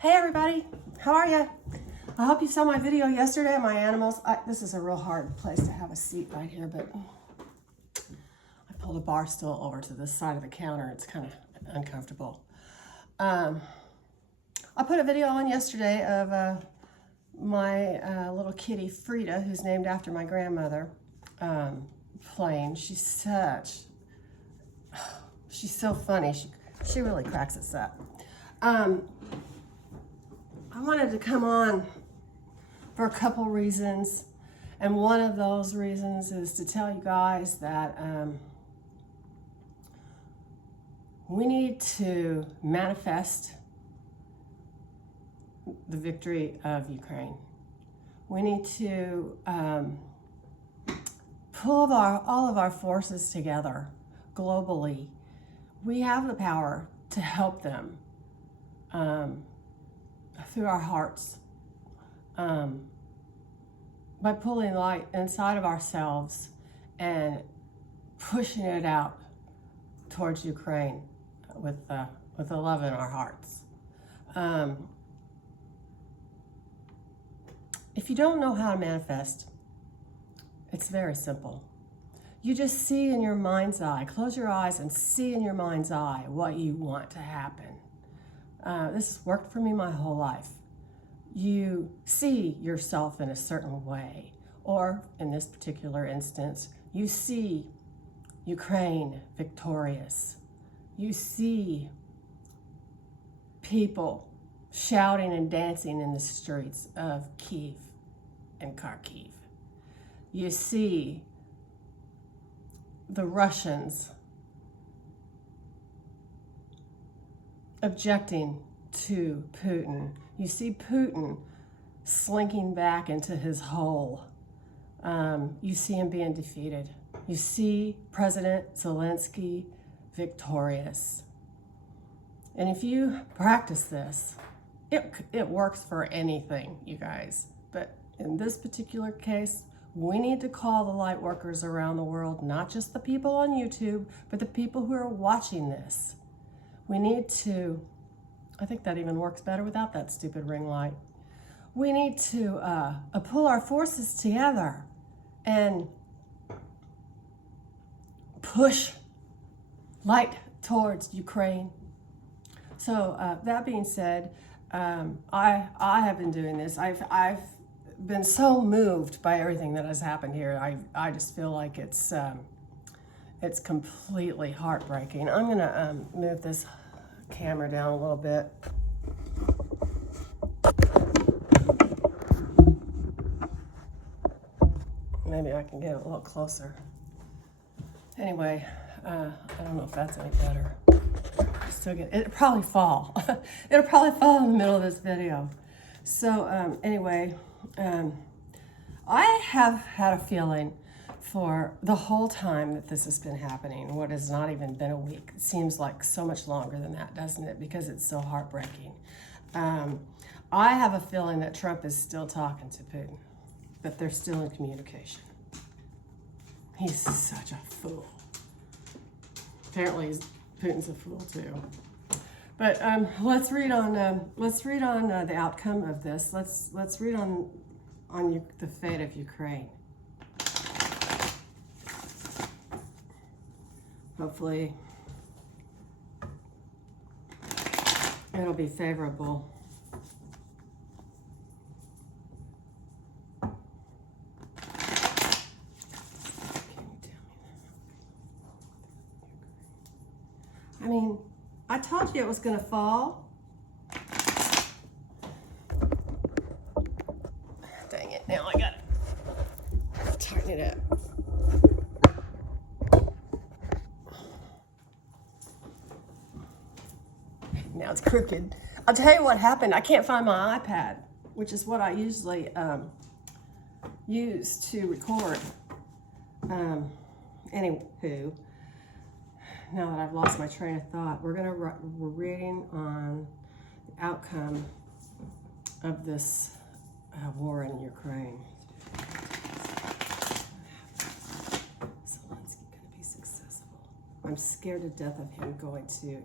Hey everybody, how are you? I hope you saw my video yesterday of my animals. This is a real hard place to have a seat right here, but I pulled a bar stool over to this side of the counter. It's kind of uncomfortable. I put a video on yesterday of my little kitty Frida, who's named after my grandmother, playing. She's so funny. She really cracks us up. I wanted to come on for a couple reasons, and one of those reasons is to tell you guys that we need to manifest the victory of Ukraine. We need to pull all of our forces together globally. We have the power to help them through our hearts, by pulling light inside of ourselves and pushing it out towards Ukraine with the love in our hearts. If you don't know how to manifest, it's very simple. You just see in your mind's eye, close your eyes and see in your mind's eye what you want to happen. This has worked for me my whole life. You see yourself in a certain way, or in this particular instance, you see Ukraine victorious. You see people shouting and dancing in the streets of Kyiv and Kharkiv. You see the Russians objecting to Putin. You see Putin slinking back into his hole. You see him being defeated. You see President Zelensky victorious. And if you practice this, it works for anything, you guys. But in this particular case, we need to call the light workers around the world, not just the people on YouTube, but the people who are watching this. We need to, I think that even works better without that stupid ring light. We need to pull our forces together and push light towards Ukraine. So that being said, I have been doing this. I've been so moved by everything that has happened here. I just feel like it's completely heartbreaking. I'm gonna move this camera down a little bit. Maybe I can get it a little closer. Anyway, I don't know if that's any better. It'll probably fall. It'll probably fall in the middle of this video. So anyway, I have had a feeling for the whole time that this has been happening, what has not even been a week. It seems like so much longer than that, doesn't it? Because it's so heartbreaking. I have a feeling that Trump is still talking to Putin, that they're still in communication. He's such a fool. Apparently, Putin's a fool too. But let's read on the outcome of this. Let's read on the fate of Ukraine. Hopefully, it'll be favorable. I mean, I told you it was going to fall. Dang it, now I got to tighten it up. Now it's crooked. I'll tell you what happened. I can't find my iPad, which is what I usually use to record. Anywho, now that I've lost my train of thought, we're reading on the outcome of this war in Ukraine. Zelensky going to be successful. I'm scared to death of him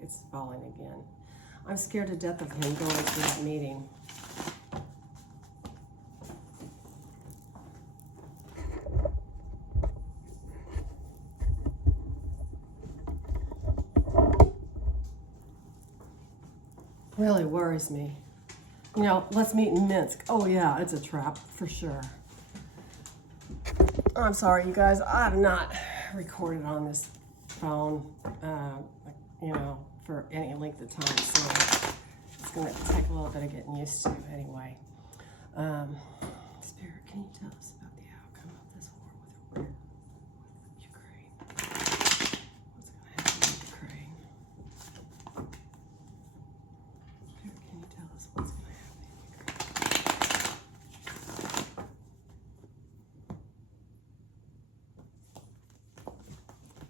it's falling again. I'm scared to death of him going to that meeting. Really worries me. You know, let's meet in Minsk. Oh yeah, it's a trap for sure. I'm sorry, you guys. I've not recorded on this phone, you know, for any length of time, so it's going to take a little bit of getting used to anyway. Spirit, can you tell us about the outcome of this war with Ukraine? What's going to happen with Ukraine? Spirit, can you tell us what's going to happen in Ukraine?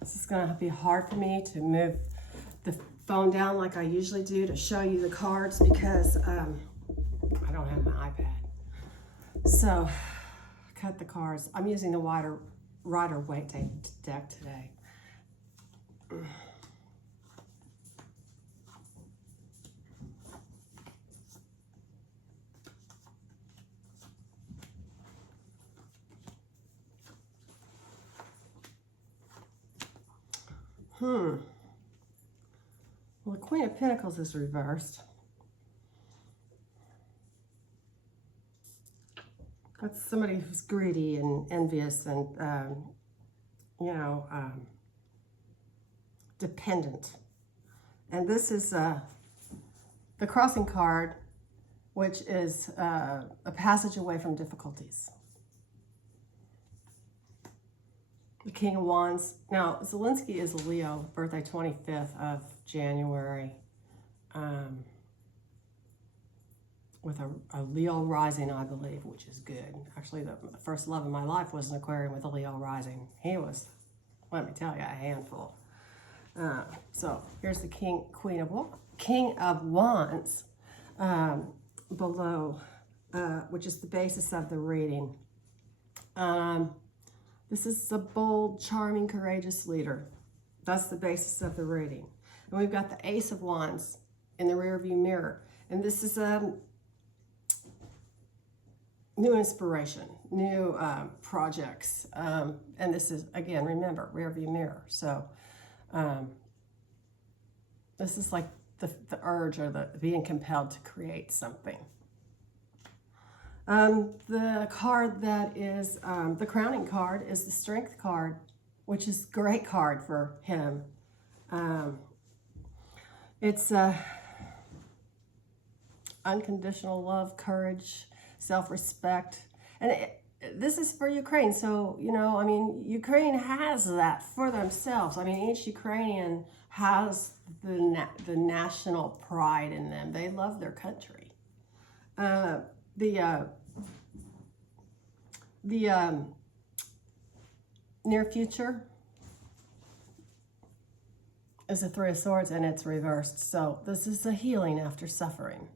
This is going to be hard for me to move the phone down like I usually do to show you the cards because I don't have my iPad. So, cut the cards. I'm using the Rider Waite deck today. Well, the Queen of Pentacles is reversed. That's somebody who's greedy and envious and, you know, dependent. And this is the crossing card, which is a passage away from difficulties. The King of Wands. Now, Zelensky is a Leo, birthday 25th of January, with a Leo rising, I believe, which is good. Actually, the first love of my life was an Aquarian with a Leo rising. He was, let me tell you, a handful. So here's the King of Wands below, which is the basis of the reading. This is a bold, charming, courageous leader. That's the basis of the reading. And we've got the Ace of Wands in the rearview mirror. And this is new inspiration, new projects. And this is, again, remember, rearview mirror. So this is like the urge or the being compelled to create something. The card that is the crowning card is the Strength card, which is a great card for him. It's unconditional love, courage, self-respect. And this is for Ukraine. So, you know, I mean, Ukraine has that for themselves. I mean, each Ukrainian has the national pride in them. They love their country. The near future is the Three of Swords, and it's reversed. So this is a healing after suffering.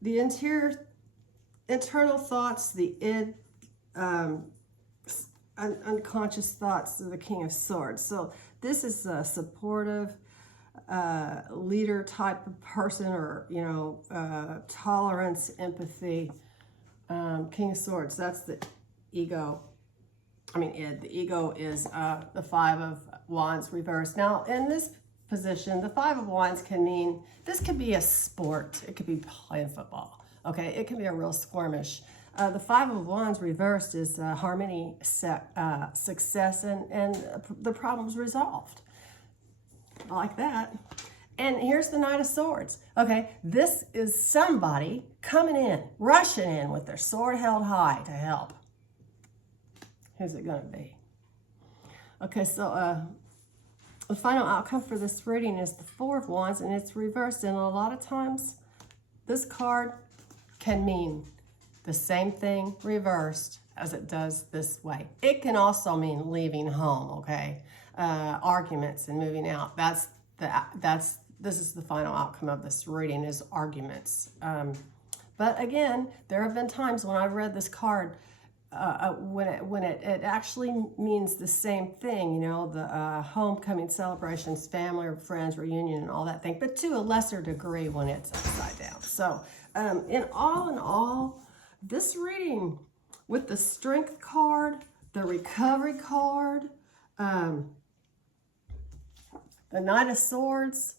The internal thoughts, the unconscious thoughts of the King of Swords. So this is a supportive, leader type of person, or, you know, tolerance, empathy. King of Swords, that's the ego. I mean, the ego is the Five of Wands reversed. Now, in this position, the Five of Wands can mean, this could be a sport. It could be playing football. Okay, it can be a real skirmish. The Five of Wands reversed is harmony, success, and the problem's resolved. I like that. And here's the Knight of Swords. Okay, this is somebody coming in, rushing in with their sword held high to help. Who's it going to be? Okay, so the final outcome for this reading is the Four of Wands, and it's reversed. And a lot of times, this card can mean the same thing reversed as it does this way. It can also mean leaving home, okay? Arguments and moving out. This is the final outcome of this reading, is arguments. But again, there have been times when I've read this card when it actually means the same thing, you know, the homecoming celebrations, family or friends reunion and all that thing, but to a lesser degree when it's upside down. So in all, this reading with the strength card, the recovery card, the Knight of Swords,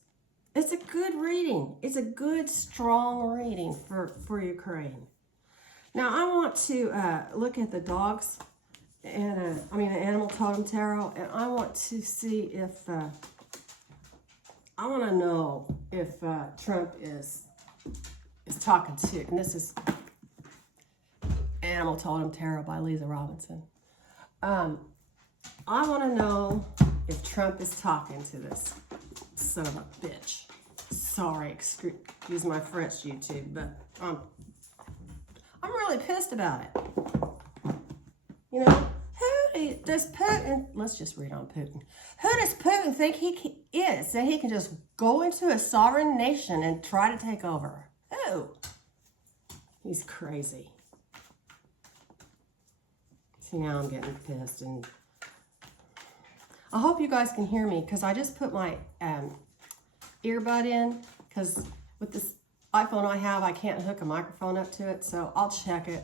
it's a good reading. It's a good, strong reading for Ukraine. Now, I want to look at the dogs, and an animal totem tarot, and I want to see if, I want to know if Trump is talking to, and this is Animal Totem Tarot by Lisa Robinson. I want to know if Trump is talking to this son of a bitch. Sorry, excuse my French, YouTube, but I'm really pissed about it. You know, who does Putin, let's just read on Putin. Who does Putin think he is, that he can just go into a sovereign nation and try to take over? Who? He's crazy. See, now I'm getting pissed, and I hope you guys can hear me, because I just put my earbud in, because with this iPhone I have, I can't hook a microphone up to it, so I'll check it.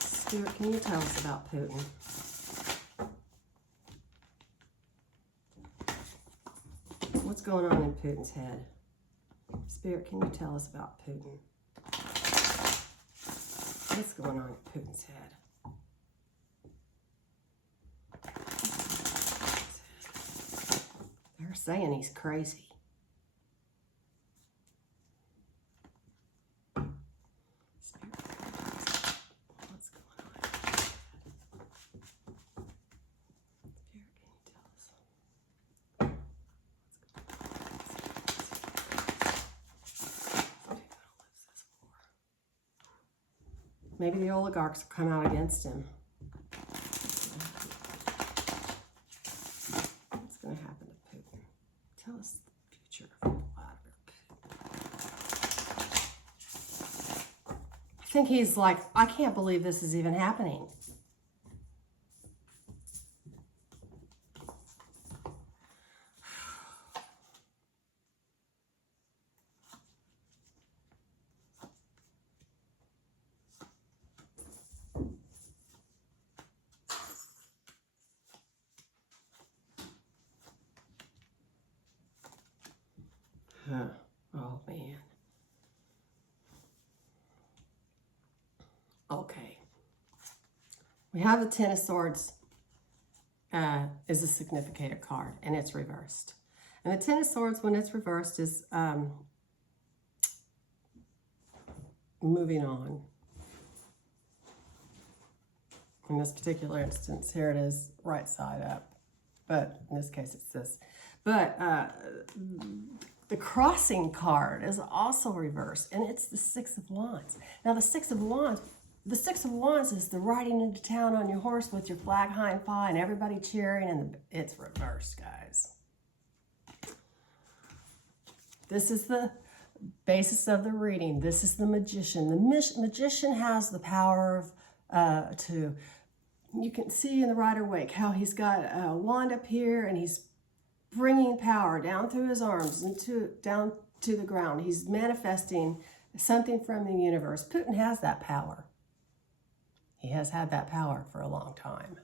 Stuart, can you tell us about Putin? What's going on in Putin's head? Spirit, can you tell us about Putin? What's going on in Putin's head? They're saying he's crazy. What's going on? Spirit, can you tell us? Maybe the oligarchs will come out against him. What's going to happen to Putin? Tell us the future of Vladimir Putin. I think he's like, I can't believe this is even happening. Oh, man. Okay. We have the Ten of Swords is a significator card, and it's reversed. And the Ten of Swords, when it's reversed, is moving on. In this particular instance, here it is, right side up. But in this case, it's this. But the crossing card is also reversed, and it's the Six of Wands. Now, the Six of Wands is the riding into town on your horse with your flag high and high and everybody cheering, and it's reversed, guys. This is the basis of the reading. This is the Magician. The Magician has the power of, you can see in the Rider-Waite how he's got a wand up here, and he's bringing power down through his arms and down to the ground. He's manifesting something from the universe. Putin has that power. He has had that power for a long time.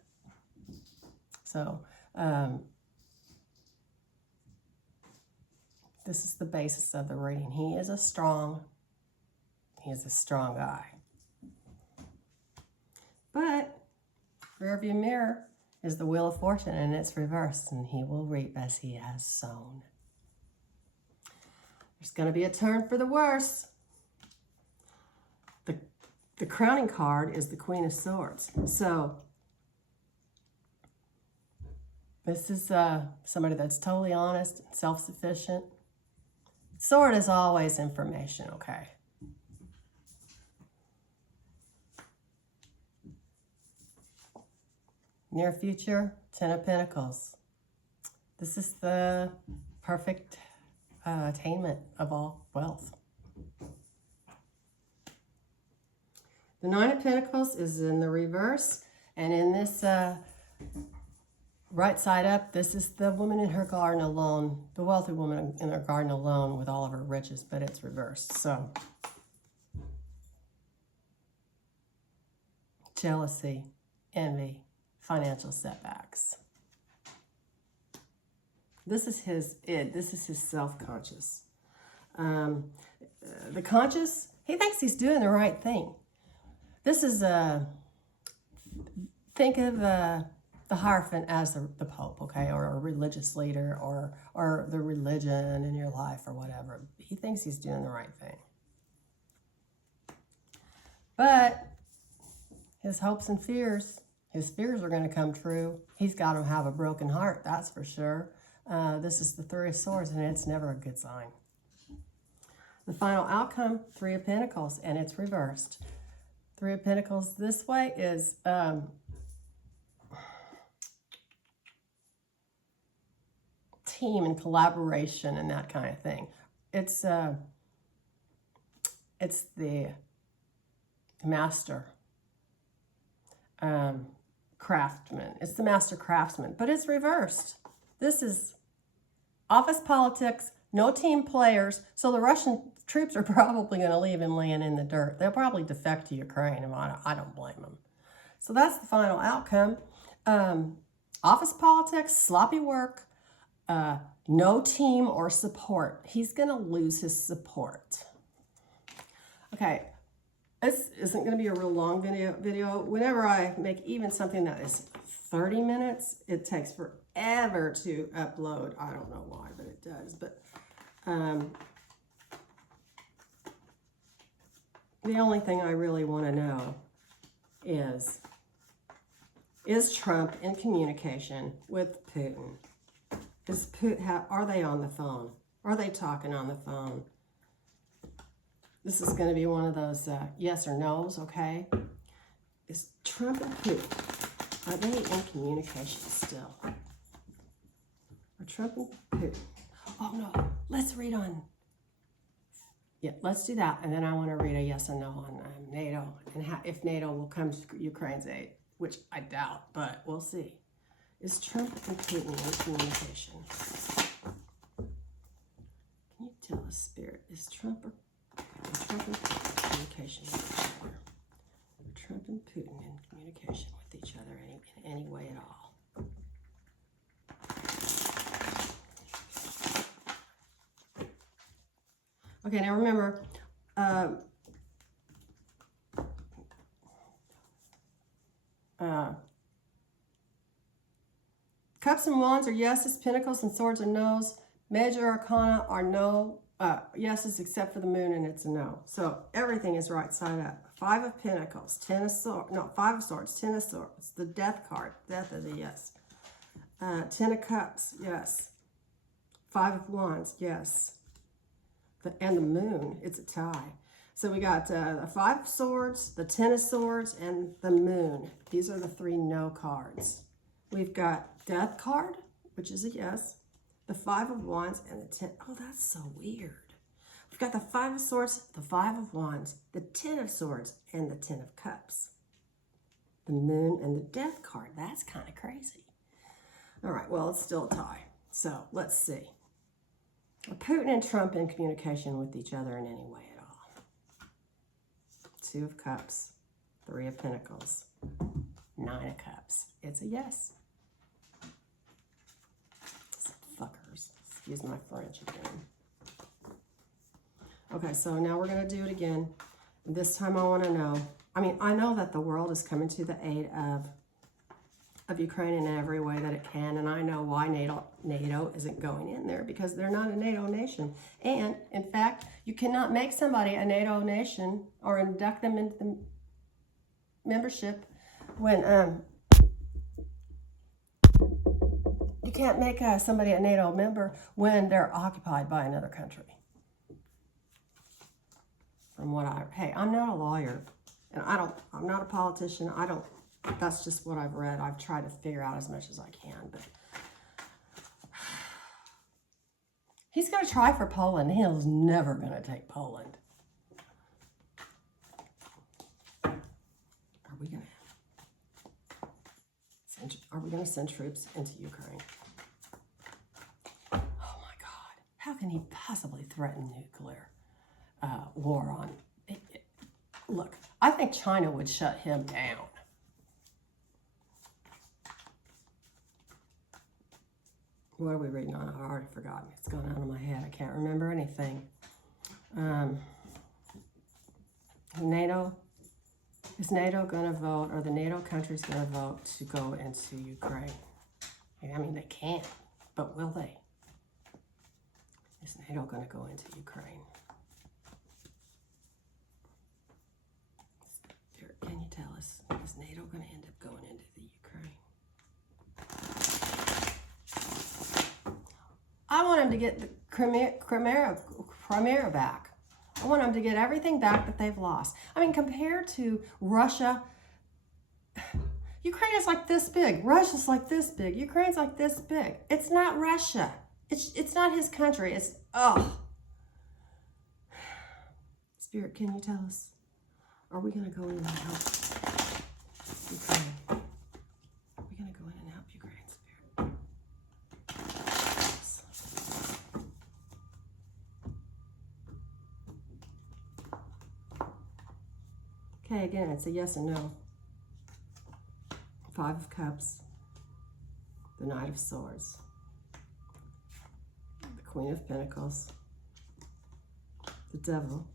So this is the basis of the reading. He is a strong guy. But rearview mirror is the Wheel of Fortune, and it's reversed, and he will reap as he has sown. There's going to be a turn for the worse. The crowning card is the Queen of Swords. So this is somebody that's totally honest and self-sufficient. Sword is always information, okay? Near future, Ten of Pentacles. This is the perfect attainment of all wealth. The Nine of Pentacles is in the reverse. And in this right side up, this is the woman in her garden alone, the wealthy woman in her garden alone with all of her riches, but it's reversed. So, jealousy, envy, financial setbacks. This is his id. This is his self-conscious. The conscious, he thinks he's doing the right thing. This is think of the Hierophant as the Pope, okay, or a religious leader, or the religion in your life, or whatever. He thinks he's doing the right thing. But his hopes and fears, his fears are going to come true. He's got to have a broken heart, that's for sure. This is the Three of Swords, and it's never a good sign. The final outcome, Three of Pentacles, and it's reversed. Three of Pentacles this way is team and collaboration and that kind of thing. It's the master craftsman. It's the master craftsman, but it's reversed. This is office politics, no team players, so the Russian troops are probably going to leave him laying in the dirt. They'll probably defect to Ukraine, and I don't blame them. So that's the final outcome. Office politics, sloppy work, no team or support. He's going to lose his support. Okay, this isn't going to be a real long video. Whenever I make even something that is 30 minutes, it takes forever to upload. I don't know why, but it does. But the only thing I really want to know is Trump in communication with Putin? Are they on the phone? Are they talking on the phone? This is going to be one of those yes or no's, okay? Is Trump and Putin, are they in communication still? Are Trump and Putin? Oh no, let's read on. Yeah, let's do that. And then I want to read a yes and no on NATO and if NATO will come to Ukraine's aid, which I doubt, but we'll see. Is Trump and Putin in communication? Can you tell us, Spirit? Is Trump and Putin in communication with each other? Are Trump and Putin in communication with each other in any way at all? Okay, now remember, Cups and Wands are yeses, Pentacles and Swords are no's. Major Arcana are no yeses except for the Moon, and it's a no. So everything is right side up. Five of Pentacles, Ten of Swords, no, Five of Swords, Ten of Swords. The Death card, Death is a yes. Ten of Cups, yes. Five of Wands, yes. And the Moon, it's a tie. So we got the Five of Swords, the Ten of Swords, and the Moon. These are the three no cards. We've got Death card, which is a yes, the Five of Wands, and the Ten. Oh, that's so weird. We've got the Five of Swords, the Five of Wands, the Ten of Swords, and the Ten of Cups. The Moon and the Death card. That's kind of crazy. All right, well, it's still a tie. So let's see. Are Putin and Trump in communication with each other in any way at all? Two of Cups, Three of Pentacles, Nine of Cups. It's a yes. Some fuckers. Excuse my French again. Okay, so now we're going to do it again. This time I want to know. I know that the world is coming to the aid of Ukraine in every way that it can, and I know why NATO isn't going in there, because they're not a NATO nation. And in fact, you cannot make somebody a NATO nation or induct them into the membership when you can't make somebody a NATO member when they're occupied by another country. From what I'm not a lawyer, and I'm not a politician. That's just what I've read. I've tried to figure out as much as I can, but he's going to try for Poland. He's never going to take Poland. going to send troops into Ukraine. Oh my God. How can he possibly threaten nuclear war on? Look, I think China would shut him down. What are we reading on? I've already forgotten. It's gone out of my head. I can't remember anything. NATO. Is NATO going to vote, or the NATO countries going to vote to go into Ukraine? I mean, they can't, but will they? Is NATO going to go into Ukraine? Can you tell us, is NATO going to end up going into the Ukraine? I want them to get the Crimea back. I want them to get everything back that they've lost. I mean, compared to Russia, Ukraine is like this big. Russia's like this big. Ukraine's like this big. It's not Russia. It's not his country. It's, oh. Spirit, can you tell us? Are we going to go in and help Ukraine? Are we going to go in and help Ukraine, Spirit? Okay, again, it's a yes and no. 5 of Cups, the Knight of Swords, the Queen of Pentacles, the Devil,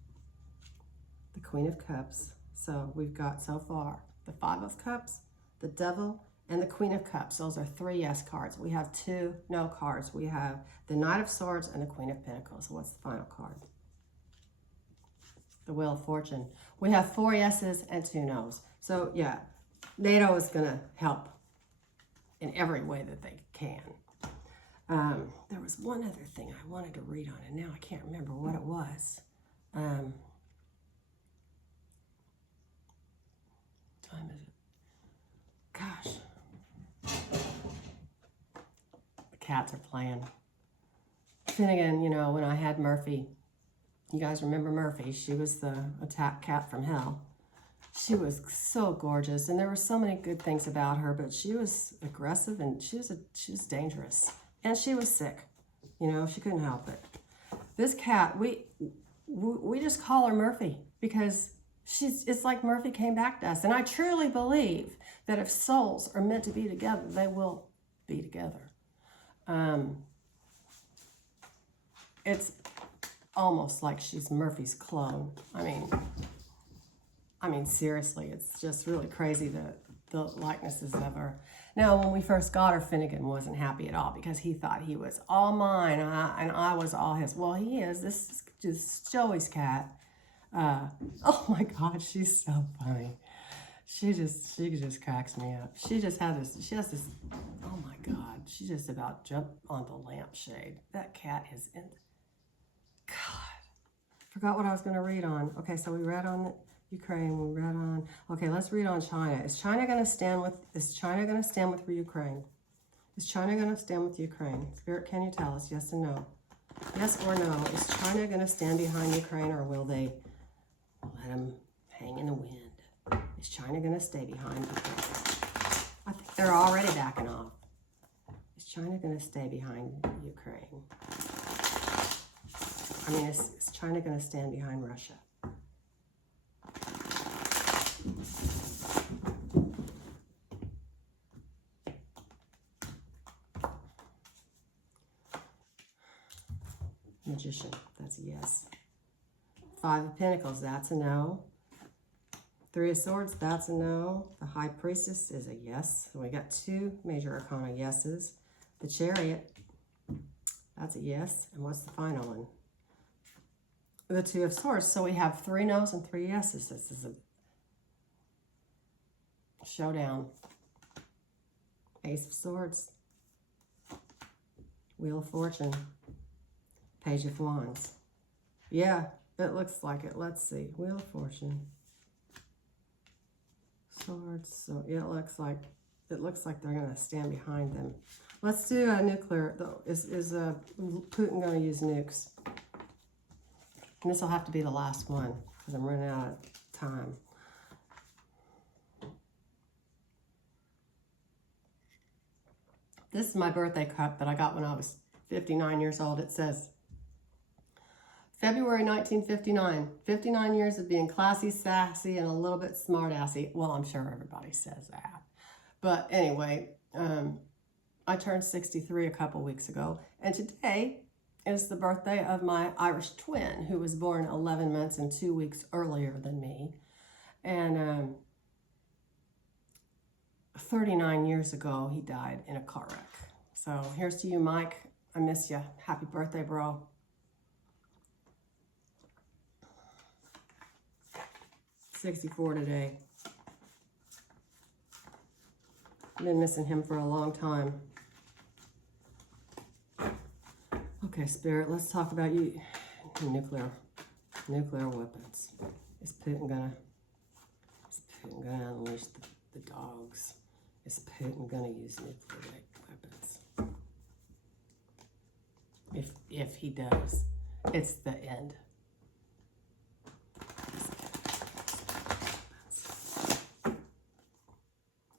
the Queen of Cups. So we've got so far the 5 of Cups, the Devil, and the Queen of Cups. Those are 3 yes cards. We have 2 no cards. We have the Knight of Swords and the Queen of Pentacles. So what's the final card? The Wheel of Fortune. We have 4 yeses and 2 nos. So yeah, NATO is going to help in every way that they can. There was one other thing I wanted to read on, and now I can't remember what it was. What time is it? Gosh. The cats are playing. Finnegan, you know, when I had Murphy, you guys remember Murphy? She was the attack cat from hell. She was so gorgeous, and there were so many good things about her, but she was aggressive, and she was dangerous, and she was sick. You know, she couldn't help it. This cat, we just call her Murphy because it's like Murphy came back to us, and I truly believe that if souls are meant to be together, they will be together. It's almost like she's Murphy's clone. I mean, seriously, it's just really crazy, the likenesses of her. Now, when we first got her, Finnegan wasn't happy at all because he thought he was all mine and I was all his. Well, he is. This is just Joey's cat. Oh my God, she's so funny. She just cracks me up. She has this, oh my God, she just about jumped on the lampshade. That cat is in, God, forgot what I was going to read on. Okay, so we read on Ukraine, we read on, okay, let's read on China. Is China going to stand with Ukraine? Is China going to stand with Ukraine? Spirit, can you tell us yes and no? Yes or no? Is China going to stand behind Ukraine, or will they let them hang in the wind? Is China going to stay behind Ukraine? I think they're already backing off. Is China going to stay behind Ukraine? I mean, is China going to stand behind Russia? Magician, that's a yes. 5 of Pentacles, that's a no. 3 of Swords, that's a no. The High Priestess is a yes. So we got 2 major arcana yeses. The Chariot, that's a yes. And what's the final one? The 2 of Swords. So we have 3 no's and 3 yeses. This is a showdown. Ace of Swords. Wheel of Fortune. Page of Wands. Yeah, it looks like it. Let's see. Wheel of Fortune. Swords. So yeah, it looks like they're going to stand behind them. Let's do a nuclear. Is Putin going to use nukes? And this will have to be the last one because I'm running out of time. This is my birthday cup that I got when I was 59 years old. It says, February 1959, 59 years of being classy, sassy, and a little bit smart-assy. Well, I'm sure everybody says that. But anyway, I turned 63 a couple weeks ago, and today is the birthday of my Irish twin, who was born 11 months and 2 weeks earlier than me. And 39 years ago, he died in a car wreck. So here's to you, Mike. I miss you. Happy birthday, bro. '64 today. I've been missing him for a long time. Okay, Spirit, let's talk about you. Nuclear weapons. Is Putin gonna unleash the dogs? Is Putin gonna use nuclear weapons? If he does, it's the end.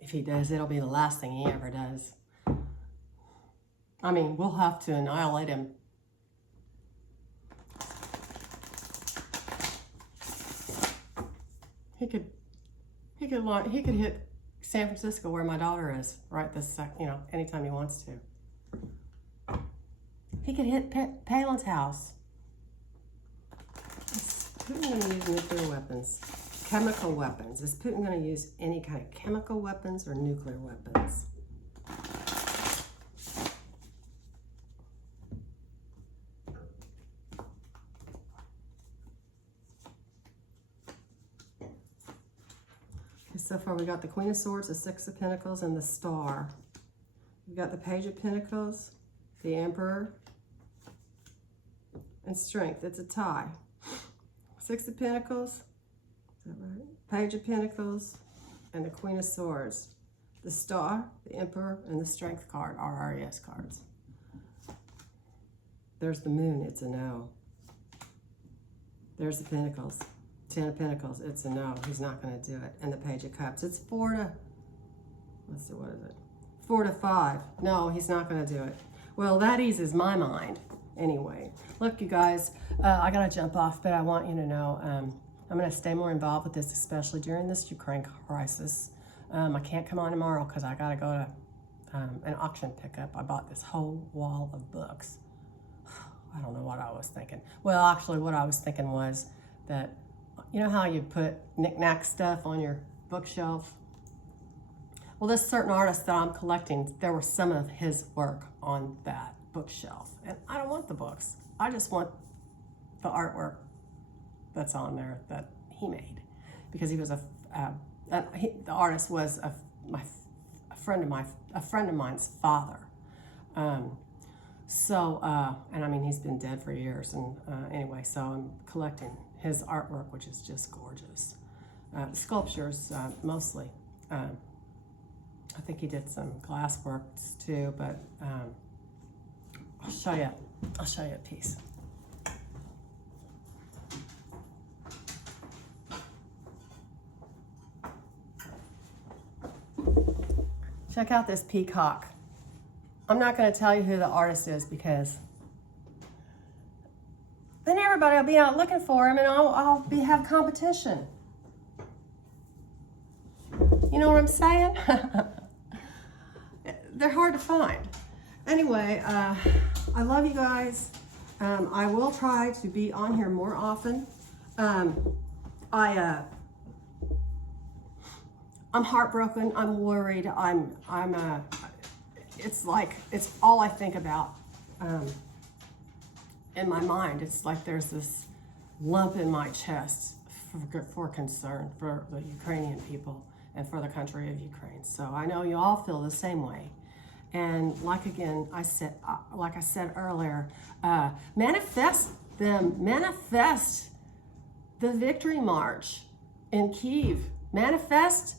If he does, it'll be the last thing he ever does. I mean, we'll have to annihilate him. He could hit San Francisco, where my daughter is, right this second, anytime he wants to. He could hit Palin's house. Is Putin going to use nuclear weapons? Chemical weapons. Is Putin going to use any kind of chemical weapons or nuclear weapons? So far we got the Queen of Swords, the Six of Pentacles, and the Star. We've got the Page of Pentacles, the Emperor, and Strength. It's a tie. Six of Pentacles, is that right? Page of Pentacles, and the Queen of Swords. The Star, the Emperor, and the Strength card are RES cards. There's the Moon, it's a no. There's the Pentacles. Ten of Pentacles, it's a no. He's not going to do it. And the Page of Cups, it's 4 to, let's see, what is it? 4 to 5. No, he's not going to do it. Well, that eases my mind. Anyway, look, you guys, I got to jump off, but I want you to know I'm going to stay more involved with this, especially during this Ukraine crisis. I can't come on tomorrow because I got to go to an auction pickup. I bought this whole wall of books. I don't know what I was thinking. Well, actually, what I was thinking was that, you know how you put knick-knack stuff on your bookshelf? Well, this certain artist that I'm collecting, there was some of his work on that bookshelf. And I don't want the books. I just want the artwork that's on there that he made. Because he was the artist was a friend of mine's father. And I mean, he's been dead for years. And anyway, so I'm collecting his artwork, which is just gorgeous. Sculptures, mostly. I think he did some glass works too, but I'll show you a piece. Check out this peacock. I'm not going to tell you who the artist is because then everybody will be out looking for him and I'll have competition. You know what I'm saying? They're hard to find. Anyway, I love you guys. I will try to be on here more often. I'm heartbroken. I'm worried. It's like, it's all I think about in my mind. It's like there's this lump in my chest for concern for the Ukrainian people and for the country of Ukraine. So I know you all feel the same way. And like I said earlier, manifest the victory march in Kyiv. Manifest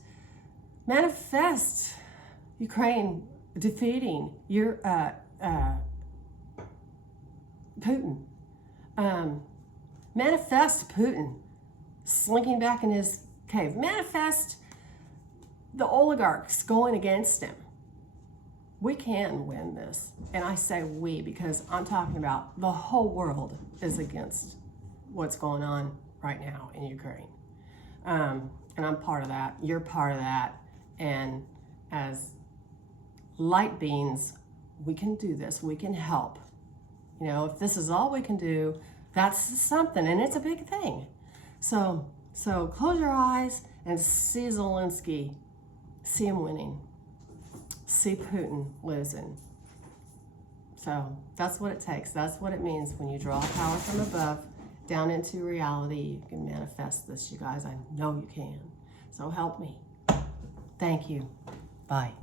Ukraine defeating Putin. Manifest Putin slinking back in his cave. Manifest the oligarchs going against him. We can win this. And I say we because I'm talking about the whole world is against what's going on right now in Ukraine. And I'm part of that. You're part of that. And as light beings, we can do this. We can help. You know, if this is all we can do, that's something, and it's a big thing. So close your eyes and see Zelensky, see him winning, see Putin losing. So that's what it takes. That's what it means when you draw power from above down into reality. You can manifest this, you guys. I know you can. So help me. Thank you. Bye.